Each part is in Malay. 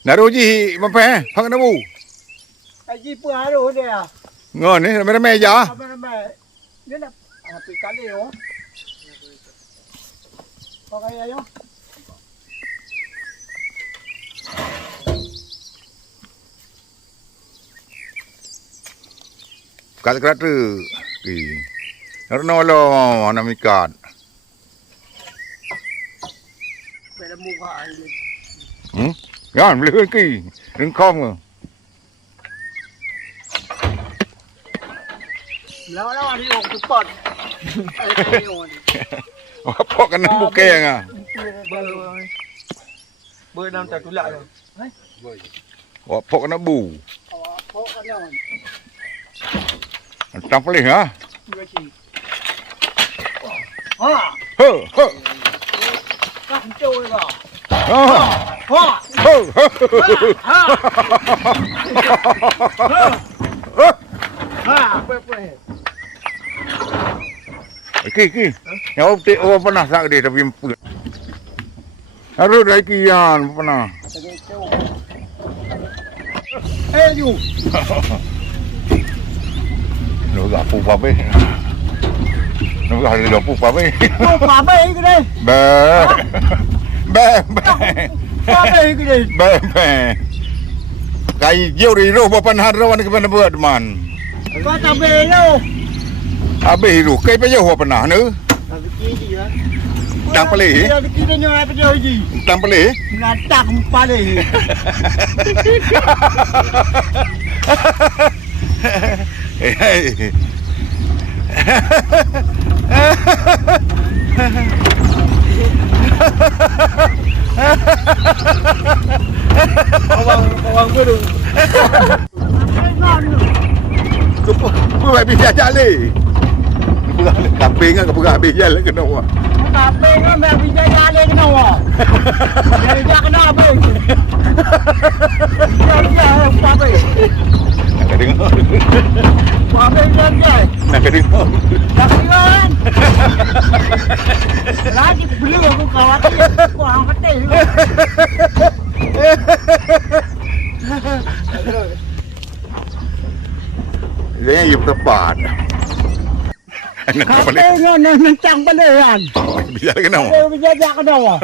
Naruji mampe phang nabu. Aji pun haru dia. Ngon ni ramai ya. Ramai. Dia nak api kali yo. Pakai ayo. Kat tu. Karena lo ana mikat. Beda muka ini. Ya, boleh ki. Rengkong. Lawan ni orang cepat. Apa kena buke ngah. Nam tak tulak tu. Apa kena bu. Apa kena. Tak boleh ha. Ha. Ho. Kan coi ba. Ha. Ha. Ho. Ha. Ha. Apa. Ki. Ya optik pernah sak dia tapi emput. Harus dah kian pernah. You. Nó gặp phụ bà bê. Nó gặp phụ bà bê. Phụ bà bê cái đây. Bè. Bà bê cái đây. Bè. Cái nhiều đi rồi bà pan hạt rawan ke mana buat man. Có tao bê đâu. Abe ru kai pa yo pernah nu. Tang pali. Kita nyo apa dia uji. Tang pali. Melatak pali. Awang beru. Kau buat bijak jali. Kambing kan kau buat bijak lah kena wah. Kambing kan buat bijak jali kena wah. Jadi dia kena apa? Dia apa? Nak dengar. Apa dia? Nak dengar. Tak dengar. Lagi beli aku khawatir aku orang kata. Dia yang tepat. Kambing kan mencang belian. Bijak kena wah. Bijak kena wah.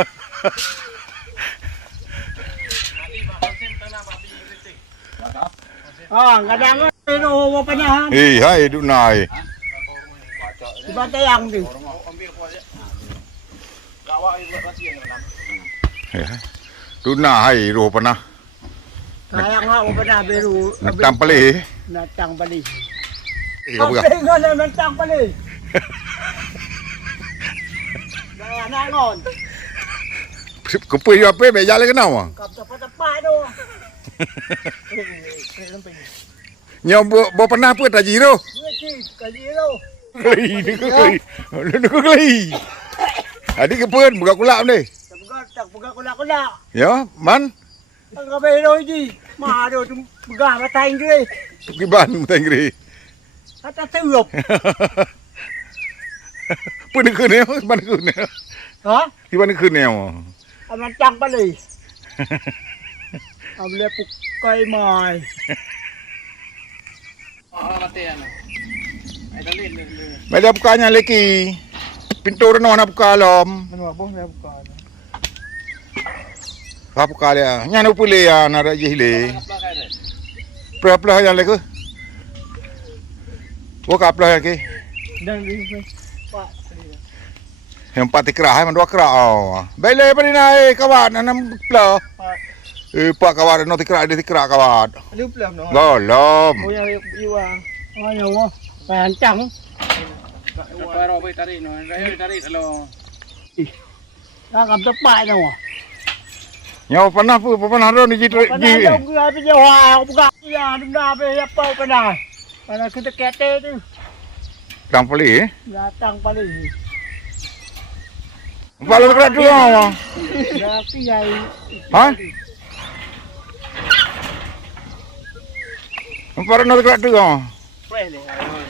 Kadang itu penyahan. Hai duk nai. Tiba tayang tu. Tu nai ro pernah. Tayang apa pernah beru. Tang pali. Natang balik. Kau buat. Kau natang balik. Dah nangon. Kau pergi apa? Bijak lah kena wah. Kau tepat tu. Nyaw bo pernah apa tak jiro? Kaji tu. Keli. Keli. Adik kepen buka kulak ni. Tak buka kulak. Ya, man. Kau beru je. Mah tu buka mata Inggeris. Kiban mata Inggeris. Kata tiup. Pun ke ni, mana ke ni? Ha? Di mana ke ni? Natang balik. Boleh pukai mai. Mai dia bukanya lagi. Pintu reno nak buka alam. Mana apa dia buka? Apa buka dia? Nya nu pule ya nak je hile. Plah yang lagi. Buka plah lagi. Dan ni Pak. Yang pati kerah, man dua kerah. Oh. Bele pada naik kawan, anam plah. Pak kawan no tikrak dia tikrak kawan. Lu pelam no. Golom. Oh yang iwa. Oh yang wah. Pancang. Pero boy tarik no, tarik alo. Dah kam tepat no. Nyaw pernah ron ji. Pernah dong gua pe jawa, buka ya dah pe apa pernah. Pernah kita kete tu. Tang pali. Datang paling. Kalau kerak tu ah. Dah piai. Ha? Para nak kerak tu ah. Boleh.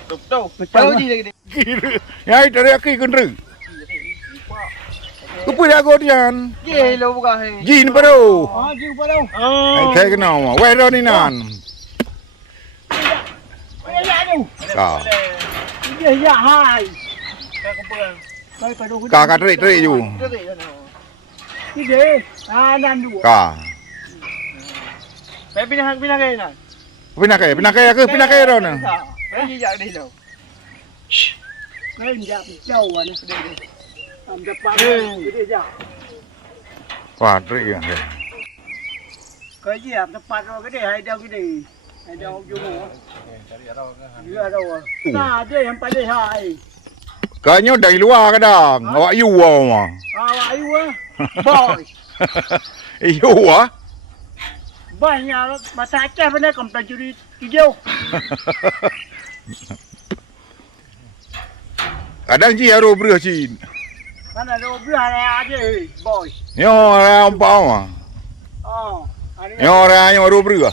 Betul. Betul je lagi. Ya, dari aku kendru. Kupira godian. Ye lo buka he. Jin paro. Jiu pa đâu. Ai thai cái nào mà quay ra đi nan. Bây giờ đâu. Ka. Bây giờ hai. Ka kumpul. Đây phải đâu. Ka ka teri ju. Cái gì? Nan đủ. Ka. Pe pindah ke na. Pindah ke ro nè. Pe ye jak đi lo. Cái nhà châu à này. Làm cho pa. Cái gì vậy? Wah, teri ya. Cái gì làm cho pa rồi cái này hay đâu cái gì? Hay đâu vô ngủ. Dưa đâu à? Nah, dia yang pada hai. Kayaknya dari luar kadang. Awak you ah. Ayu ah. Boy. You ah. Banyak masa acah pernah komplit juri hijau. Kadang ji aro bru chin. Mana ada obra aja boy. Yo ra ông bao à. Oh. Yo ra yo aro bru à.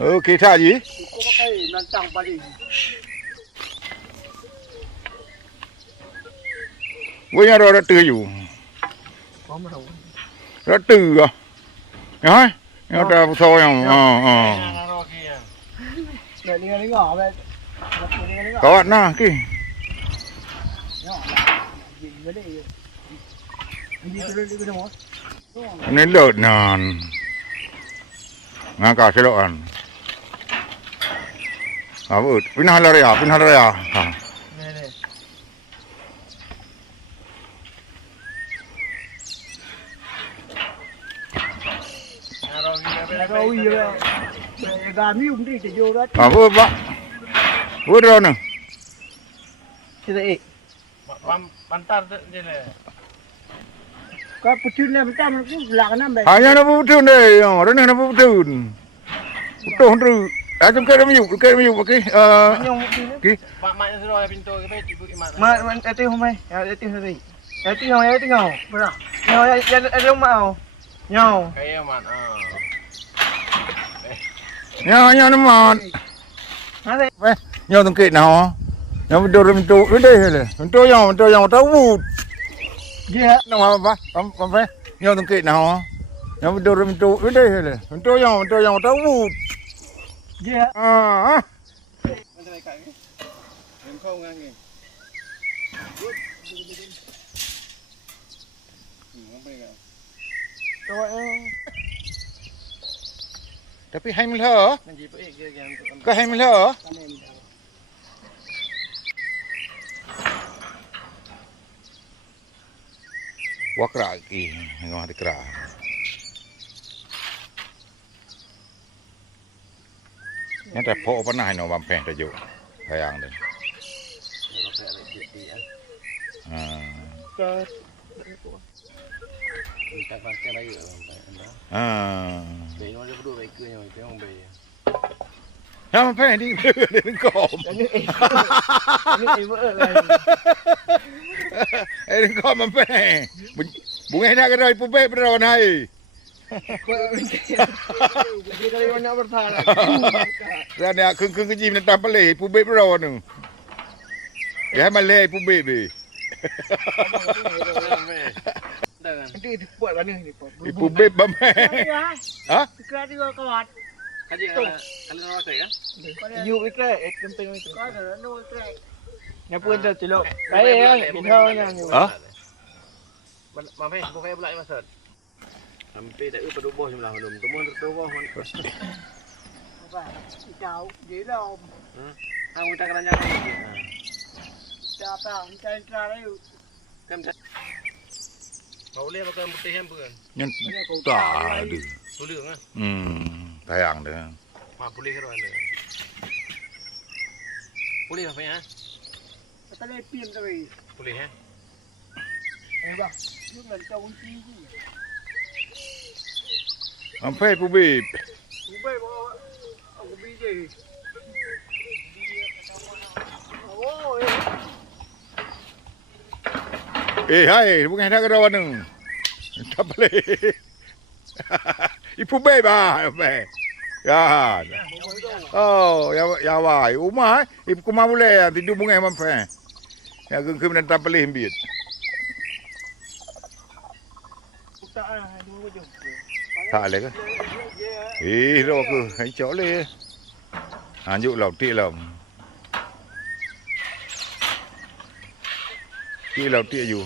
Ok tha gì? Kau pakai nantang padi. Với nhau rồi đã từ dù. Đã từ à. Nhá. Nó ra thôi không? Để đi ngỏ về. Có bạn nào kì. Nên lợn nàn. Ngang cả xe lợn. À vợ, pin halal ya. Rồi gà miêu đi thì vô đó. À vợ bác. Vợ rồi nè. Kita pantar je le. Có một chút làm sao nó cũng lạc năm vậy. Hanya nó bút trơn đây, đó này nó bút trơn. Bút trơn trơn. Chúng cái nó mới dùng cái cái. Mak suruh pintu ke pe ibu iman. Mak, itu homai. Ya, itu hari. Ya, itu ngau. Berapa? Ngau ya, ada mau. Ngau. Kaya man. Nha nó mà. Ada. Nhau từng kệ nào. Nhau mình đồ mình trụ đến đây rồi. Mình trôi nhau tao bút. Dạ. Nó mà phải. Nhau từng kệ nào. Nhau mình đồ mình trụ đến đây rồi. Mình trôi nhau tao bút. Dạ. Mana baik kat ni? Engkau ngang ni. Tapi hai mil hả? Nanti pe ke yang Có hai mil hả? Wak ra ki, ngah di kra. Yang tak po pernah no bampeng tajuk. Sayang deh. tak pakai lagi. Be no dia berdua baik ke yang tengok be. Ya bampeng di di kom. Ini ibu lah. Di kom bampeng. Bunga nak kerai pubek berapa nai? Dia dari mana bertahan? Ra nè khưng cái gì nó tạm lệ pubek berapa nu? Ya malay pubek be. Nanti dibuat mana ni? Pubek bampeng. Hah? Kira juga kawan. Kaji kalau nak pakai kan? You ikut, penting itu. Có rồi nó nuôi cái. Nhà pun dah celok. Baik, pindah yang. Hả? Mampai, bukan pula masuk. Sampai tak pada bos sebelah belum. Kemun tertobah man. Chào, dễ đâu. Hang kita kena jangan lagi. Chào tao, chơi ra đấy. Kan kau boleh pakai putih yang bukan? Nhân tả được. Số lượng á. Sayang deh. Mà boleh kan ada. Boleh apa ya? Tao lên piên rồi. Boleh ya. Em bảo, lúc lần trâu con chi gì? Bampeng pubek. Chú bê bố, ông có bi gì? Ôi. Hai, bunga nak kerai nu. Tak boleh. Ibu baik bah, baik. Ya. Oh, ya wai. Umah, ibu kumah boleh tidur bunga bampeng. Ya gengkem dan tak boleh ambit. thả lấy cái ý rồi cứ hãy chỗ lên dụ lẩu tị lẩu tị lẩu tị dù